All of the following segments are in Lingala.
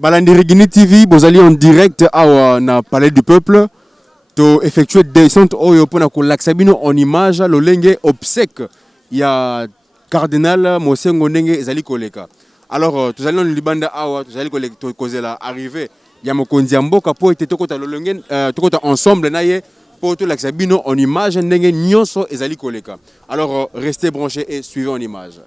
Balandirigini TV, vous allez en direct à na Palais du Peuple. To effectuer descente oyo pona ko laksabino en image lo lenge obsèque. Il y a cardinal Mosengo ndenge ezali koleka. Alors tous allons libanda awa, tous allons koleka causer la arrivée. Il y a mokonzi mboka po ete tokota lo lenge tokota ensemble na ye pour to laksabino en image ndenge nyonso ezali koleka. Alors restez branchés et suivez en image.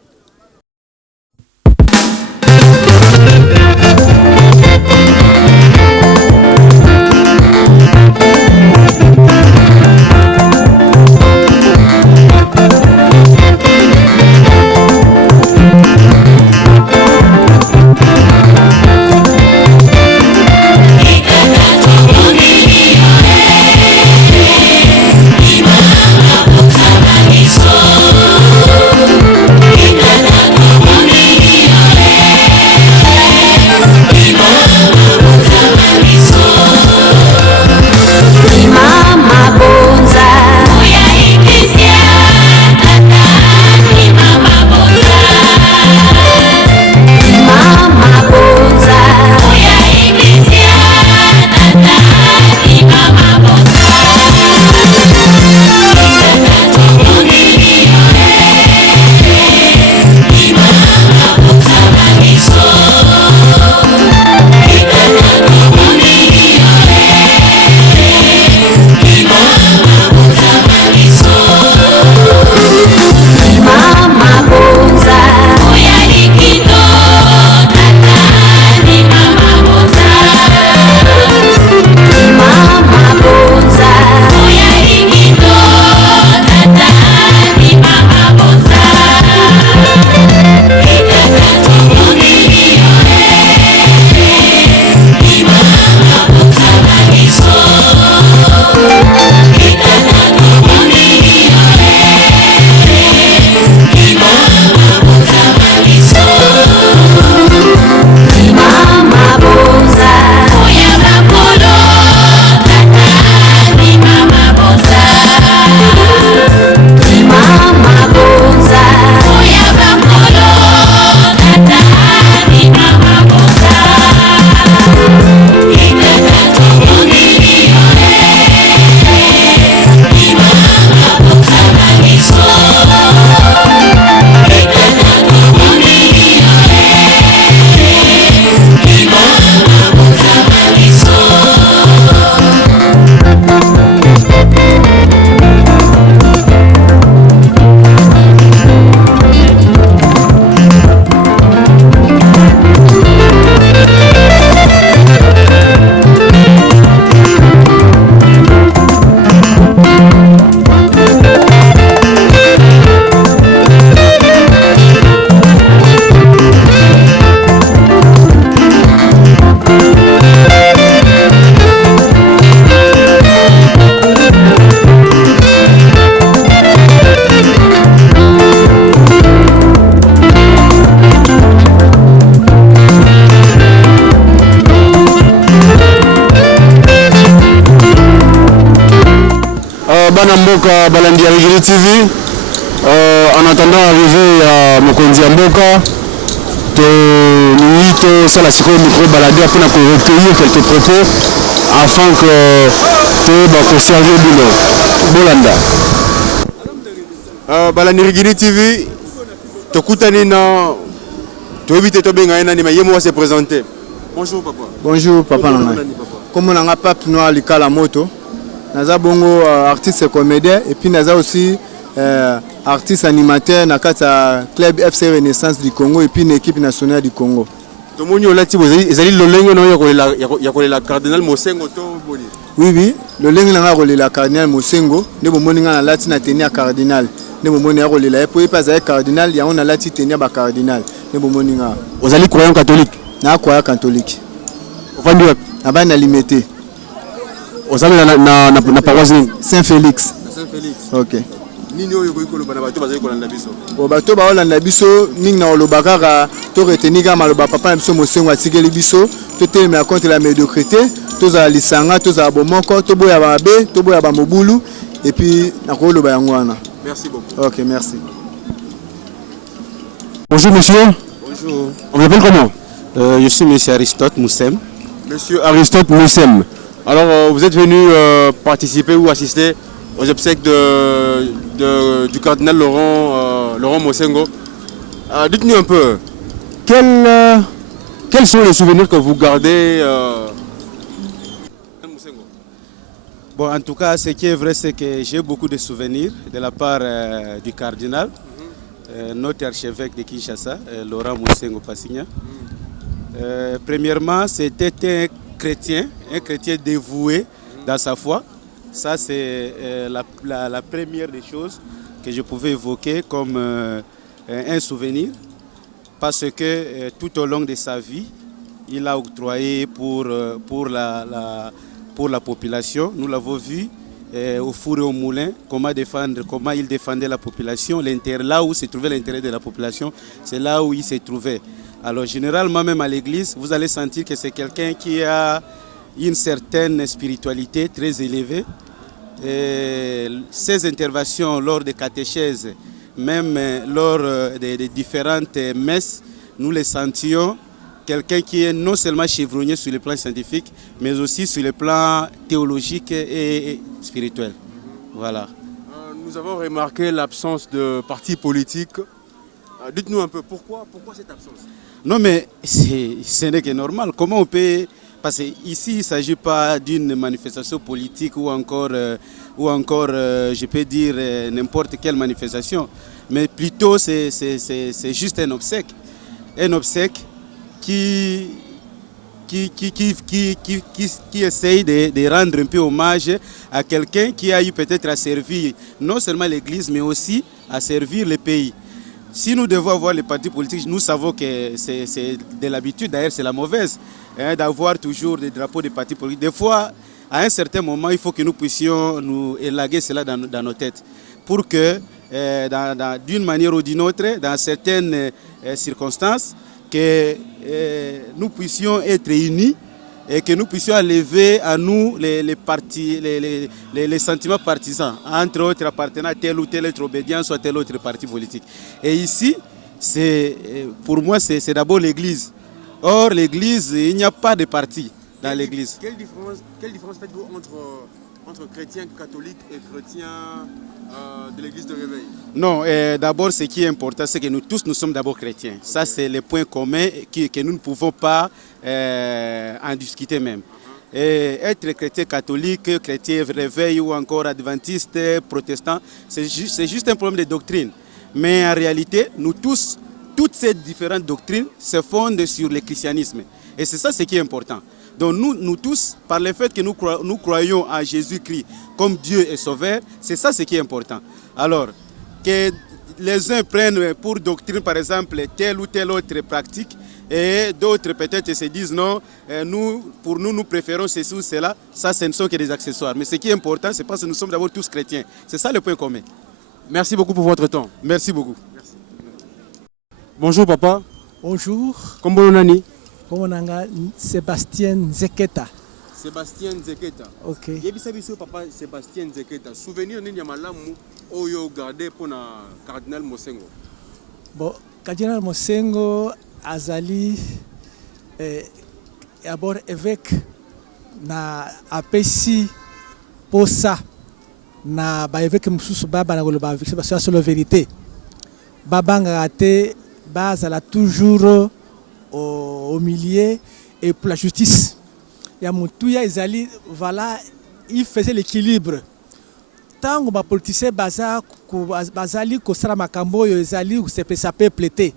Mboka Balandirigini TV, en attendant l'arrivée à Mokonzi Mboka, nous ça la micro balader pour recueillir quelques propos afin que tu conserver le Bolanda. Balandirigini TV, Tokutani na Toebite Tobenga na Yemo se présenter. Bonjour papa. Bonjour papa nana. Comme on a pas noir Likala moto. Naza bongo artiste comédien et puis naza aussi artiste animateur na kata club FC Renaissance du Congo et puis une équipe nationale du Congo. Tomoni olati ezali lolengo no ya kolela cardinal Mosengo to boni. Oui, lolengo na kolela cardinal Mosengo ne bomoni na lati na tenir cardinal. Ne bomoni ya kolela pour pas za cardinal ya on a lati tenir ba cardinal. Ne bomoni nga. Ozali croyant catholique. Na croyant catholique. Ofandi wapi? Abana limité. Ozali na paroisse Saint-Félix. Saint-Félix. OK. Nini oyo koyikolo bana bato bazali kolanda biso. Bo bato ba olanda biso ning na olobaka ka to retenir maloba papa na biso Mosengo atikeli biso to telema contre la médiocrité, to za lisanga, to za bomoko, to boya babe, to boya ba mobulu et puis na koloba yango wana. Merci beaucoup. OK, merci. Bonjour monsieur. Bonjour. On vous appelle comment? Je suis M. Aristote Moussem. Monsieur Aristote Moussem. Alors, vous êtes venu participer ou assister aux obsèques du cardinal Laurent Mosengo. Dites-nous un peu, quels sont les souvenirs que vous gardez Mosengo? Bon, en tout cas, ce qui est vrai, c'est que j'ai beaucoup de souvenirs de la part du cardinal, notre archevêque de Kinshasa, Laurent Mosengo Passigna. Premièrement, c'était un chrétien dévoué dans sa foi. Ça, c'est la première des choses que je pouvais évoquer comme un souvenir. Parce que tout au long de sa vie, il a octroyé pour la population. Nous l'avons vu au four et au moulin, comment il défendait la population. Là où se trouvait l'intérêt de la population, c'est là où il se trouvait. Alors généralement, même à l'église, vous allez sentir que c'est quelqu'un qui a une certaine spiritualité très élevée. Et ses interventions lors des catéchèses, même lors des différentes messes, nous les sentions quelqu'un qui est non seulement chevronné sur le plan scientifique, mais aussi sur le plan théologique et spirituel. Voilà. Nous avons remarqué l'absence de partis politiques. Dites-nous un peu, pourquoi cette absence? Non, mais ce n'est que normal. Comment on peut... Parce qu'ici, il ne s'agit pas d'une manifestation politique ou encore je peux dire, n'importe quelle manifestation. Mais plutôt, c'est juste un obsèque. Un obsèque qui essaye de rendre un peu hommage à quelqu'un qui a eu peut-être à servir non seulement l'Église, mais aussi à servir le pays. Si nous devons avoir les partis politiques, nous savons que c'est de l'habitude, d'ailleurs c'est la mauvaise, d'avoir toujours des drapeaux des partis politiques. Des fois, à un certain moment, il faut que nous puissions nous élaguer cela dans nos têtes pour que, d'une manière ou d'une autre, dans certaines circonstances, que nous puissions être unis et que nous puissions enlever à nous les sentiments partisans, entre autres appartenant à telle ou telle autre obédience ou à tel autre parti politique. Et ici, pour moi, c'est d'abord l'Église. Or, l'Église, il n'y a pas de parti dans l'Église. Quelle différence faites-vous entre chrétiens catholiques et chrétiens de l'Église de Réveil? Non, d'abord, ce qui est important, c'est que nous tous, nous sommes d'abord chrétiens. Ça, c'est le point commun que nous ne pouvons pas en discuter même. Et être chrétien catholique, chrétien Réveil ou encore adventiste, protestant, c'est juste un problème de doctrine. Mais en réalité, nous tous, toutes ces différentes doctrines se fondent sur le christianisme. Et c'est ça ce qui est important. Donc nous tous, par le fait que nous croyons à Jésus-Christ comme Dieu et Sauveur, c'est ça ce qui est important. Alors, que les uns prennent pour doctrine, par exemple, telle ou telle autre pratique, et d'autres peut-être se disent non, pour nous préférons ceci ou cela, ça ce ne sont que des accessoires. Mais ce qui est important, c'est parce que nous sommes d'abord tous chrétiens. C'est ça le point commun. Merci beaucoup pour votre temps. Merci beaucoup. Merci. Bonjour papa. Bonjour. Comment nani? Comment nanga Sébastien Zeketa. Sébastien Zeketa. Ok. Yebisa biso papa Sébastien Zeketa. Souvenir nini ya malamu oyo gardé pour na cardinal Mosengo. Bon, cardinal Mosengo azali d'abord évêque na apesi posa na ba évêque mususu baba na koloba c'est la vérité. Baba ngate bazala toujours au milieu et pour la justice. Yamoutuya Izali, voilà, il faisait l'équilibre. Tant que les politiciens bazali kosala makambo yo Izali ou ça peut plaider.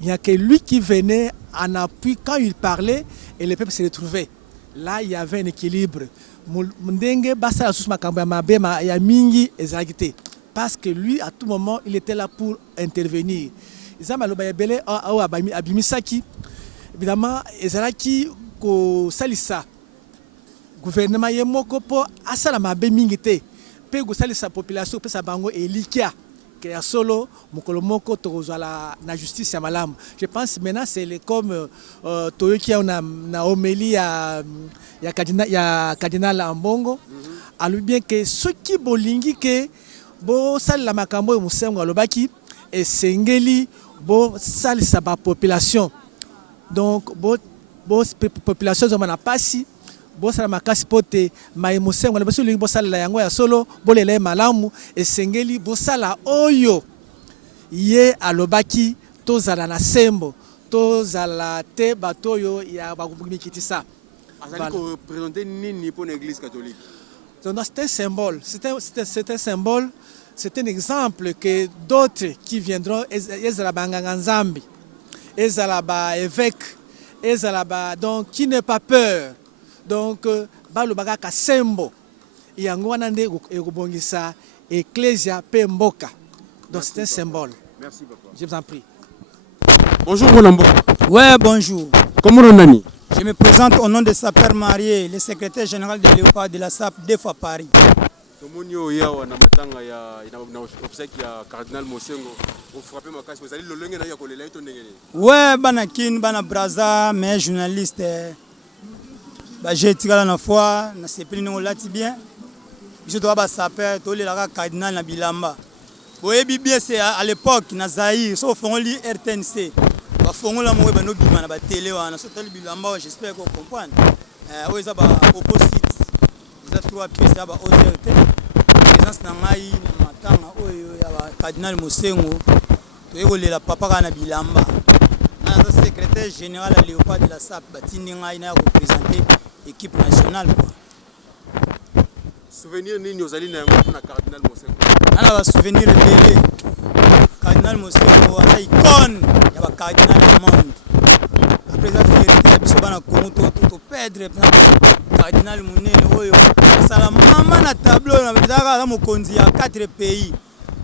Il n'y a que lui qui venait en appui quand il parlait et le peuple se retrouvait. Là, il y avait un équilibre. Mundenge basala sous makambo ya mabema ya mingi ezalite. Parce que lui, à tout moment, il était là pour intervenir. Évidemment, ezalaki ko salisa gouvernement yemoko po asala mabe mingi te pe go salisa population pe sa bango elikia que ya solo mokolo moko tokozala na justice ya malamu. Je pense maintenant c'est comme toyoki na homélie ya cardinal Ambongo alors bien que ceux qui bolingi que bo salila makambo Mosengo alobaki esengeli bo salisa ba population donc population zomana pasi bosala makasi pote maemosengo na biso lingi bosala yango ya solo bolela malamu esengeli bosala oyo ye alobaki tozala na sembo tozala te batoyo ya bakubimikitisa. Azali ko représenter nini pour l'église catholique? Donc c'est un symbole, c'est un symbole, c'est un exemple que d'autres qui viendront, ezala nzambi, ezala évêque, ezala donc qui n'est pas peur. Donc balobaka ka sembo yango wana nde ekobongisa ecclesia pe mboka. Donc c'est un symbole. Merci papa. Je vous en prie. Bonjour Rolambo. Ouais, bonjour. Comment on a? Je me présente au nom de sa père marié, le secrétaire général de Léopard de la SAP, 2 fois Paris. Tomonio yawa na matanga ya na obsèque ya cardinal Mosengo au frappé makasi vous allez le longue na ya kolela ito ndengene. Ouais, bana kin bana braza mais journaliste ba jetikala na foi na sepeli no lati bien. Je dois ba saper to le la cardinal na bilamba. Boyebi bien c'est à l'époque na Zaïre, so fongoli RTNC. Ba fongola mo ba no bima na ba télé wana so tali bilamba, j'espère que vous comprenez. Ouais ça ba opposite. Ça 3 pièces ba ODRT. Présence na ngai na matanga oyo ya ba cardinal Mosengo. To ekolela papa kana bilamba. Na secrétaire général à Léopard de la SAP batindi ngai na représenter équipe nationale quoi. Souvenir nini ozali na yango pour na cardinal Mosengo? Ana ba souvenir belé. Cardinal Mosengo a icône ya ba cardinal du monde. Après ça fierté biso bana Congo to perdre cardinal munene oyo sala mama na tableau na bezaka mokonzi ya 4 pays.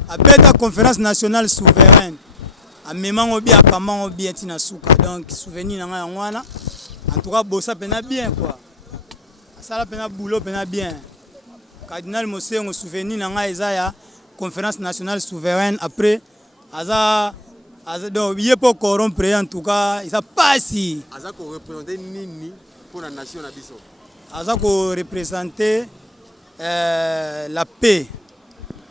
A beta conférence nationale souveraine. A memango bien kamango bien tina suka. Donc souvenir na nga wana. En tout cas bossa pena bien quoi. Sala pena boulot pena bien. Cardinal Mosengo souvenir na nga eza ya conférence nationale souveraine après aza donc il est pas corrompre en tout cas il ça passe aza ko représenter nini pour la nation na biso aza ko représenter la paix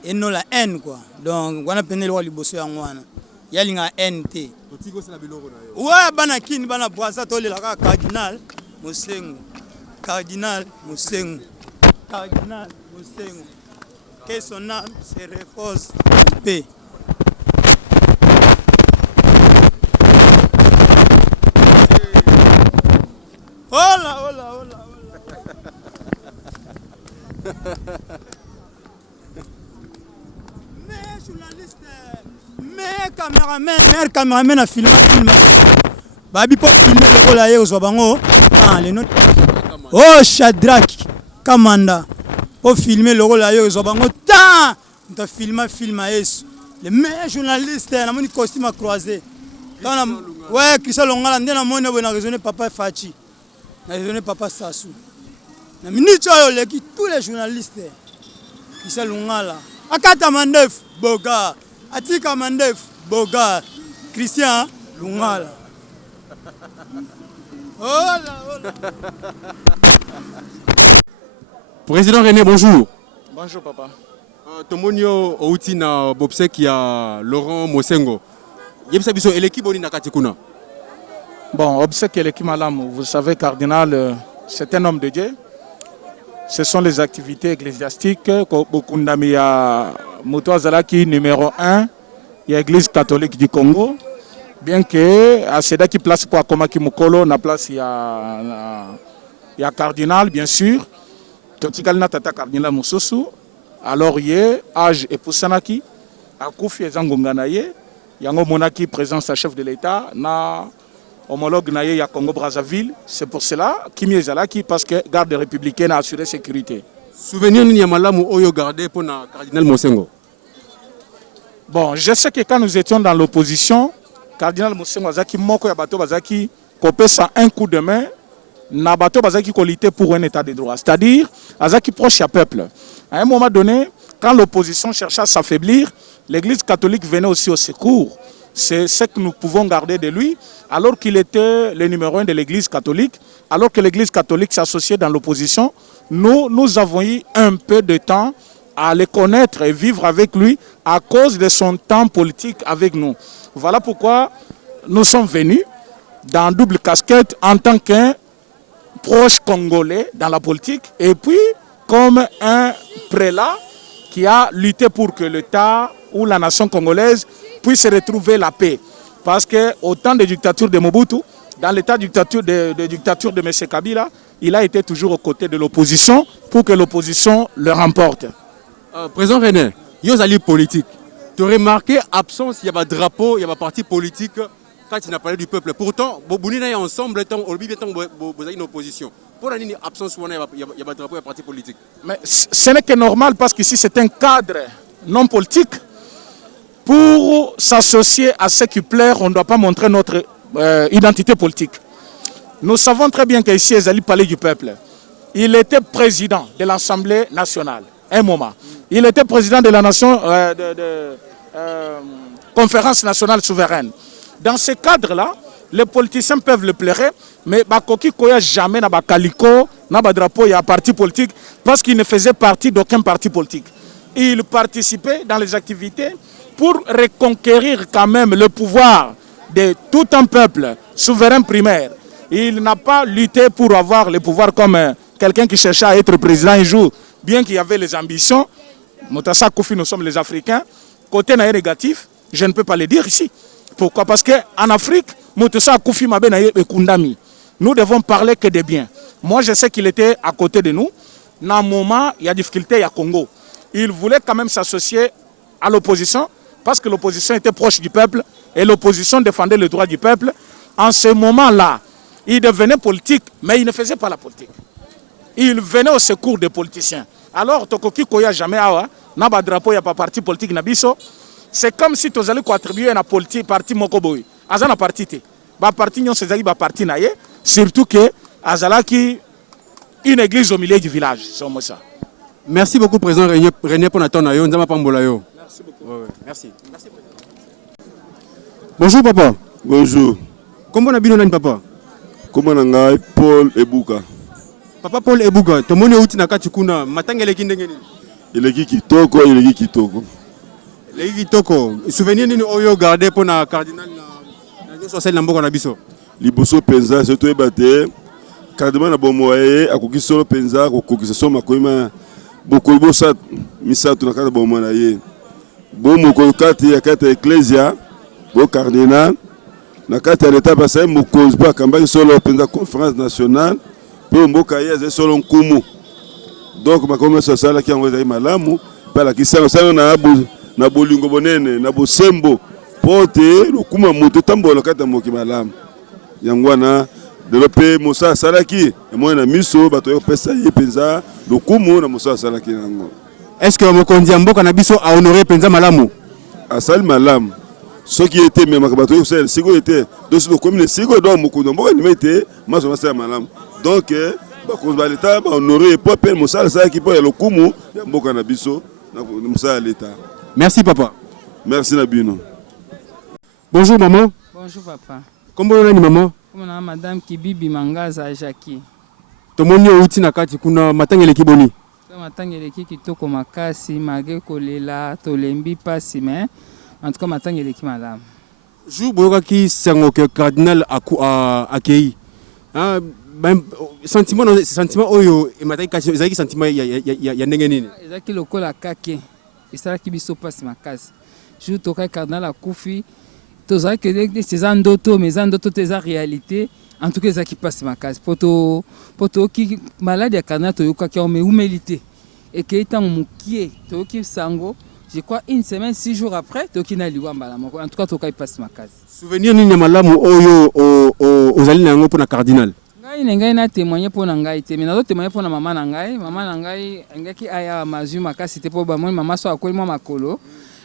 et non la haine quoi donc wana penel wa liboso ya ngwana yalinga NT totiko sala biloko na yo ouais bana kini bana boisa to le la cardinal Mosengo cardinal Mosengo que son âme se repose en paix. Hola, hola, hola, hola. Mais journaliste, mais caméraman a filmé. Babi pour filmer le rôle ailleurs au bango. Ah, les notes. Oh, Shadrach Kamanda. Pour filmer le rôle ailleurs au bango. Ta, on t'a filmé les meilleurs journalistes, on a mon costume à croiser. Ouais, Christian Longala, on a raisonné papa Fachi. On a raisonné papa Sassou. On a minute tous les journalistes. Christian Longala. Akata Mandef, Boga. Atika Mandef, Boga. Christian Longala. Oh là, oh là. Président René, bonjour. Bonjour papa. Tomonio outi na bobsek ya Laurent Mosengo. Yebisa biso eleki boni na katikuna. Bon, obsèque et Malamu, vous savez, cardinal, c'est un homme de Dieu. Ce sont les activités ecclésiastiques. Bokundamia Moto Zalaki numéro 1, il y a l'église catholique du Congo. Bien que à Seda qui place pour Akomaki Mukolo, na place il y a cardinal, bien sûr. Totikal na tata cardinal Mususu. Alors il y a âge et Poussanaki, Akoufi et Zangonganaye, Yango Monaki, présence à chef de l'État, na homologue naye ya Congo Brazzaville. C'est pour cela Kimi Ezalaki parce que garde républicaine a assuré sécurité. Souvenir ni yamalamu oyo gardé pour na cardinal Mosengo. Bon, je sais que quand nous étions dans l'opposition, cardinal Mosengo Azaki moko ya bato bazaki kopé ça un coup de main. Na bato bazaki qualité pour un état de droit, c'est-à-dire Azaki proche à peuple. À un moment donné, quand l'opposition cherchait à s'affaiblir, l'église catholique venait aussi au secours. C'est ce que nous pouvons garder de lui, alors qu'il était le numéro 1 de l'église catholique, alors que l'église catholique s'associait dans l'opposition. Nous avons eu un peu de temps à le connaître et vivre avec lui à cause de son temps politique avec nous. Voilà pourquoi nous sommes venus. dans double casquette en tant qu'un proche congolais dans la politique et puis comme un prélat qui a lutté pour que l'État ou la nation congolaise puisse retrouver la paix. Parce qu'au temps de dictature de Mobutu, dans l'état de dictature de M. Kabila, il a été toujours aux côtés de l'opposition pour que l'opposition le remporte. Président René, yo zali politique. Tu as remarqué l'absence, il y a un drapeau, il y a un parti politique quand il n'a parlé du peuple. Pourtant, vous êtes ensemble, vous êtes en opposition. Pour la absence, il y a un drapeau et un parti politique. Mais ce n'est que normal parce qu'ici c'est un cadre non politique. Pour s'associer à ce qui plaît, on ne doit pas montrer notre identité politique. Nous savons très bien qu'ici, Ezali parlait du peuple. Il était président de l'Assemblée nationale, un moment. Il était président de la nation, conférence nationale souveraine. Dans ce cadre-là, les politiciens peuvent le plaire, mais Bakoki Koya jamais n'a Bakaliko, n'a drapeau, il y a un parti politique, parce qu'il ne faisait partie d'aucun parti politique. Il participait dans les activités pour reconquérir quand même le pouvoir de tout un peuple souverain primaire. Il n'a pas lutté pour avoir le pouvoir comme quelqu'un qui cherchait à être président un jour, bien qu'il y avait les ambitions. Motassa Koufi, nous sommes les Africains. Côté négatif, je ne peux pas le dire ici. Pourquoi? Parce qu'en Afrique, Motassa Koufi m'a bien et Kundami. Nous devons parler que de bien. Moi, je sais qu'il était à côté de nous. Dans un moment, il y a difficulté, il y a Congo. Il voulait quand même s'associer à l'opposition parce que l'opposition était proche du peuple et l'opposition défendait le droit du peuple. En ce moment-là, il devenait politique, mais il ne faisait pas la politique. Il venait au secours des politiciens. Alors, Tokoki Koya jamais awa, n'a pas drapeau, il n'y a pas parti politique nabiso. C'est comme si tu allais attribuer un parti Mokoboy. Azana parti te. Ba parti nyon sezali ba parti naye, surtout que Azala qui une église au milieu du village, c'est comme ça. Merci beaucoup, président René, pour notre temps. Merci beaucoup. Ouais. Merci. Merci. Bonjour, papa. Bonjour. Comment on a bien papa? Comment on a Paul Ebuka? Papa Paul Ebuka, tu as dit que tu as matangele kindengeni. Il est kitoko, il est kitoko. Il est kitoko. Souvenir ni oyo garder pour na cardinal na social na mboko na biso. Liboso penza surtout ebate. Cardinal na bomoye akoki solo penza akoki soma koima boko bosa misato na kata bomo na ye. Bomo ko kati ya kata ecclesia bo cardinal na kata l'état passé mokonzi pa kambaki solo penza conférence nationale pour mboka ye ze solo nkumu. Donc makomo sosala ki ango ezali malamu pa la kisano sana na bolingo bonene na bosembo pote lokuma moto tambola kata moki malamu. Yangwana développé Moussa Salaki et moi na miso bato yo pesa ye penza lokumu na Moussa Salaki nango. Est-ce que mokonzi mboka na biso a honoré penza malamu? Asal malamu. Ce qui était même bato yo sel sigo était donc le commune sigo donc mokonzi mboka ni mete maso na malamu. Donc bakonzi ba l'état ba honoré peuple Moussa Salaki pour lokumu ya mboka na biso na Moussa l'état. Merci papa. Merci Nabino. Bonjour maman. Bonjour papa. Comment on a maman? Comment madame Kibibi Mangaza Jackie. Tomoni outi na kati kuna matangele kiboni. Matangele kitoko makasi mage kolela tolembi pasi mais en tout cas matangele ki madame. Jour boyoka ki sango que cardinal akei. Ah ben sentiment oyo e mataki kasi ezaki sentiment ya ndenge nini? Ezaki lokola kake. Isala ki biso pasi makasi. Jour toka cardinal akufi. Tozaki que ces andoto mais andoto tes réalité. En tout cas, ça qui passe ma case. Poto qui malade à Canada, toyoka qui a humilité et qui est en moukié, toyoki sango. Je crois une semaine, 6 jours après, toyoki na liwamba la moko. En tout cas, toyoka passe ma case. Souvenir ni malamu oyo ozali na ngo pona cardinal. Ngai na témoigner pour ngai te, mais na témoigner pour na maman ngai ngaki aya mazu makasi te po ba moi maman so akoli moi makolo.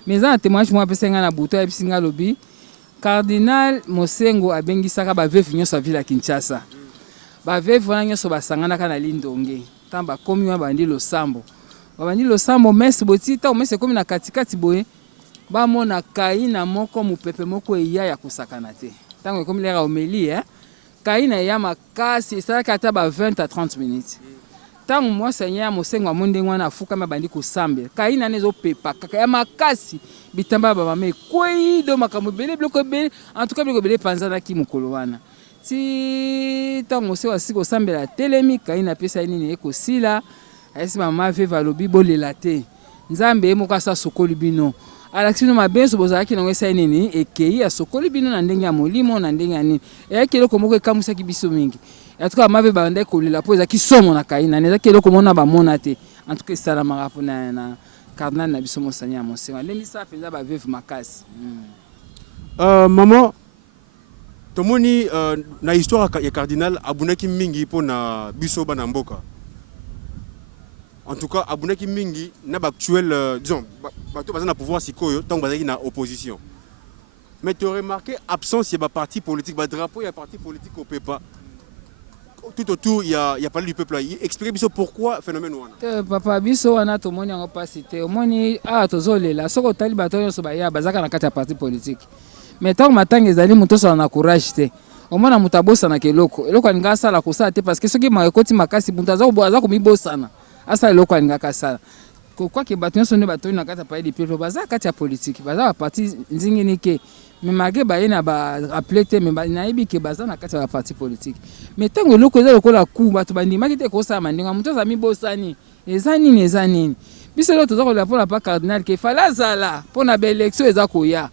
Mais ça témoignage moi pesa nga na buto ya bisinga lobi. Cardinal Mosengo abengisaka bavefu nyonso ya ville ya Kinshasa. Bavefu wana nyonso basanganaka na Lindonge. Tant bakomi wa bandi losambo. Babandi losambo messe botita o messe komi na katikati boye. Bamona kaina moko mupepe moko eya ya kusakana te. Tango komi lera homélie kaina ya makasi esalaka ata ba 20 à 30 minutes. Tango moi Seigneur Mosengo amonde ngwana afuka mabandi kusambe. Kaina nezo pepa kaka ya makasi. Bitamba ba mame koi do makambo bele bloko bele en tout cas bloko bele panzana ki mukolo wana ti ntango se wasi kosambela telemi kai napesa nini ekosila ayesi mama veve alobi bolela te nzambe ye moko asa sokoli bino alakisi bino mabe nyonso bozalaki nango esali nini ekei asokoli bino na ndenge ya molimo na ndenge ya nini eyaki eloko moko ekambwisaki biso mingi atuka mama veve bandaki kolela mpo ezalaki somo na kai nani ezalaki eloko mona bamona te antuka esalamaka mpo na cardinal na biso mosani ya mosengo alendisa mpenza baveve makasi. Maman tomoni na histoire ya cardinal abunaki mingi mpo na biso bana mboka. En tout cas abunaki mingi na actuel disons bato baza na pouvoir sikoyo tant bazaki na opposition. Mais tu as remarqué absence ya parti politique ba drapeau ya parti politique au PEPA. Tout autour il y a parlé du peuple. Expliquez biso pourquoi phénomène wana. Papa biso wana tomoni yango pasi te omoni tozolela soko tali bato nyonso baya bazaka na kati ya parti politique. Mais tant matanga ezali moto so na courage te omona moto abosana keloko eloko alinga asala kosala te parce que soki makoti makasi moto aza komibosana asala eloko alinga kasala quoi que bato nyonso nde bato na kati ya parti du peuple baza kati ya politique baza ba parti nzingini ke mais malgré baye na ba rappeler te mais nayebi ke baza na kati ya parti politique mais tango eloko eza lokola ku bato bandimaki te kosala mandinga moto aza mibosani eza nini biso lelo toza kolela mpona pa cardinal ke fala azala mpona baélection eza koya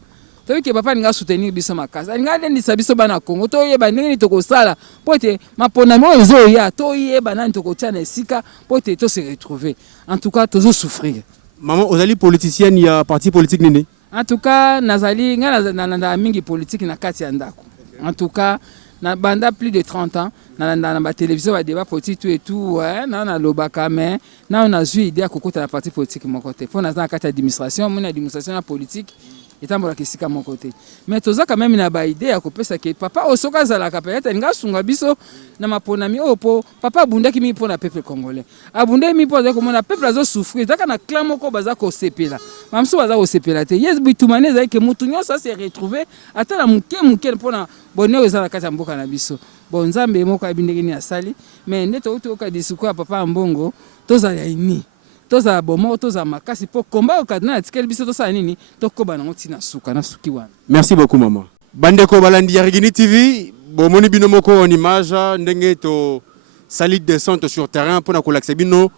toyebi ke papa alinga soutenir biso makasi alinga alendisa biso bana Congo toyeba ndenge nini tokosala mpo ete maponami oyo ezoya toyeba nani tokotia na esika mpo ete tose retrouver en tout cas tozosouffrir. Maman ozali politicienne ya parti politique nini? En tout cas nazali nga na mingi politique na kati ya ndako. En tout cas na banda plus de 30 ans na ba télévision ba débat politique tout et tout ouais na lobaka mais na zui idée ya kokota la parti politique mon côté pour na kati administration mon administration na politique etambola kisika mon côté mais toza quand même na ba idée ya kopesa ke papa osoka zalaka peut-être nga sunga biso na maponami opo papa abundaki mi pona peuple congolais abundaki mi pona ko mona peuple azo souffrir zaka na clan moko baza ko sepela mamso baza ko sepela te yes bitumane za ke mutu nyonso se retrouver atala muke pona bonheur ezala kati ya mboka na biso bon nzambe moko abindeki ni asali mais nde toka discours papa mbongo tozala ini toza bomo toza makasi po komba okadina atikeli biso tosala nini tokoba nango tina suka na suki wana. Merci beaucoup maman. Bandeko balandi ya Reggae TV bomoni bino moko en image ndenge to salit descente sur terrain pour na kolaksa bino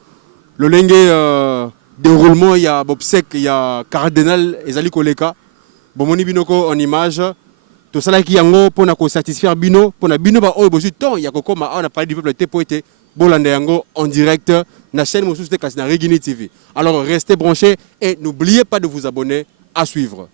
lolenge déroulement ya obsèque ya cardinal ezali koleka bomoni bino ko en image to salaki yango pour na ko satisfaire bino pour na bino ba oyo bosu temps ya kokoma on a parlé du peuple te po ete bolanda yango en direct na chaîne Mosusu de na Reggae TV. Alors restez branchés et n'oubliez pas de vous abonner à suivre.